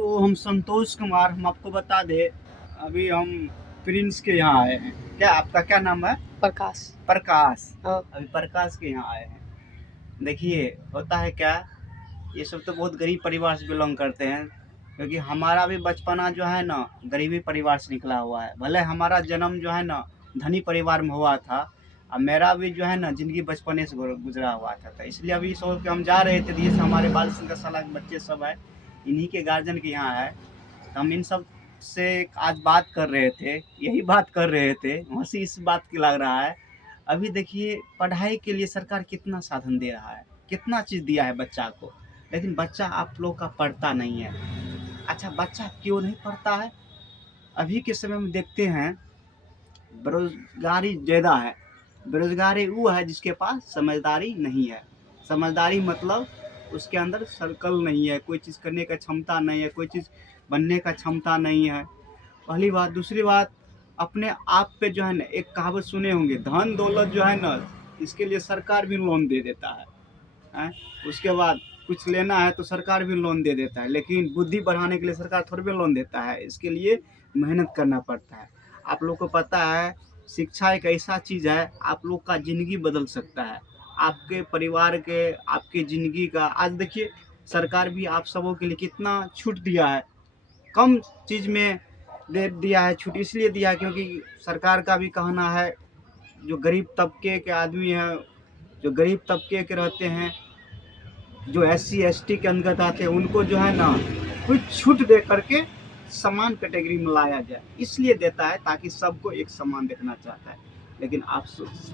तो हम संतोष कुमार, हम आपको बता दें, अभी हम प्रिंस के यहाँ आए हैं। क्या आपका क्या नाम है? प्रकाश। प्रकाश। हाँ। अभी प्रकाश के यहाँ आए हैं। देखिए, होता है क्या, ये सब तो बहुत गरीब परिवार से बिलोंग करते हैं, क्योंकि हमारा भी बचपना जो है ना गरीबी परिवार से निकला हुआ है। भले हमारा जन्म जो है ना धनी परिवार में हुआ था, और मेरा भी जो है ना ज़िंदगी बचपने से गुजरा हुआ था। तो इसलिए अभी सोच के हम जा रहे थे, जैसे हमारे बाल सिंह का साला के बच्चे सब है, इन्हीं के गार्जियन के यहाँ है। तो हम इन सब से आज बात कर रहे थे, यही बात कर रहे थे, हंसी इस बात की लग रहा है। अभी देखिए, पढ़ाई के लिए सरकार कितना साधन दे रहा है, कितना चीज़ दिया है बच्चा को, लेकिन बच्चा आप लोग का पढ़ता नहीं है। अच्छा, बच्चा क्यों नहीं पढ़ता है? अभी के समय में देखते हैं बेरोजगारी ज़्यादा है। बेरोजगारी वो है जिसके पास समझदारी नहीं है। समझदारी मतलब उसके अंदर सर्कल नहीं है, कोई चीज़ करने का क्षमता नहीं है, कोई चीज़ बनने का क्षमता नहीं है। पहली बात। दूसरी बात, अपने आप पे जो है ना, एक कहावत सुने होंगे, धन दौलत जो है ना, इसके लिए सरकार भी लोन दे देता है। उसके बाद कुछ लेना है तो सरकार भी लोन दे देता है, लेकिन बुद्धि बढ़ाने के लिए सरकार थोड़ी भी लोन देता है। इसके लिए मेहनत करना पड़ता है। आप लोग को पता है, शिक्षा एक ऐसा चीज़ है, आप लोग का ज़िंदगी बदल सकता है, आपके परिवार के, आपकी ज़िंदगी का। आज देखिए, सरकार भी आप सबों के लिए कितना छूट दिया है, कम चीज़ में दे दिया है छूट। इसलिए दिया है क्योंकि सरकार का भी कहना है, जो गरीब तबके के आदमी हैं, जो गरीब तबके के रहते हैं, जो SC ST के अंतर्गत आते हैं, उनको जो है ना कुछ छूट दे करके समान कैटेगरी में लाया जाए। इसलिए देता है ताकि सबको एक समान देखना चाहता है। लेकिन आप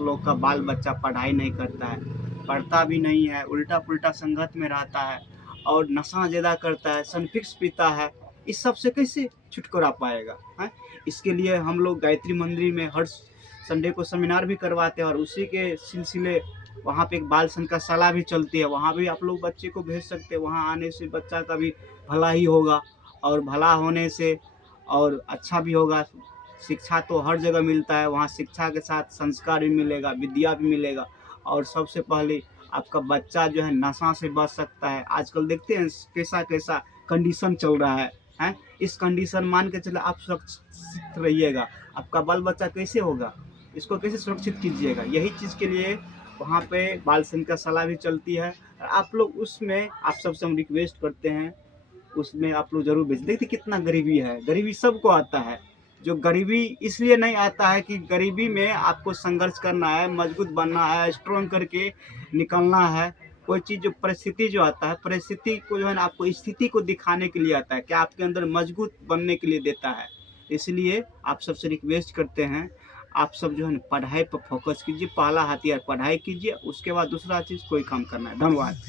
लोग का बाल बच्चा पढ़ाई नहीं करता है, पढ़ता भी नहीं है, उल्टा पुल्टा संगत में रहता है और नशा ज़्यादा करता है, सनफिक्स पीता है। इस सब से कैसे छुटकारा पाएगा है? इसके लिए हम लोग गायत्री मंदिर में हर संडे को सेमिनार भी करवाते हैं, और उसी के सिलसिले वहाँ पे एक बाल संकाशाला भी चलती है, वहाँ भी आप लोग बच्चे को भेज सकते हैं। वहाँ आने से बच्चा का भी भला ही होगा, और भला होने से और अच्छा भी होगा। शिक्षा तो हर जगह मिलता है, वहाँ शिक्षा के साथ संस्कार भी मिलेगा, विद्या भी मिलेगा, और सबसे पहले आपका बच्चा जो है नशा से बच सकता है। आजकल देखते हैं कैसा कैसा कंडीशन चल रहा है? इस कंडीशन मान के चले आप सुरक्षित रहिएगा, आपका बाल बच्चा कैसे होगा, इसको कैसे सुरक्षित कीजिएगा? यही चीज़ के लिए वहाँ पे बाल संकाशाला भी चलती है। आप लोग उसमें, आप सबसे हम रिक्वेस्ट करते हैं, उसमें आप लोग ज़रूर भेजें। देखिए कितना गरीबी है, गरीबी सबको आता है। जो गरीबी इसलिए नहीं आता है कि गरीबी में आपको संघर्ष करना है, मजबूत बनना है, स्ट्रॉन्ग करके निकलना है। कोई चीज़ जो परिस्थिति जो आता है, परिस्थिति को जो है ना आपको स्थिति को दिखाने के लिए आता है, कि आपके अंदर मजबूत बनने के लिए देता है। इसलिए आप सबसे रिक्वेस्ट करते हैं, आप सब जो है ना पढ़ाई पर फोकस कीजिए। पहला हथियार पढ़ाई कीजिए, उसके बाद दूसरा चीज़ कोई काम करना है। धन्यवाद।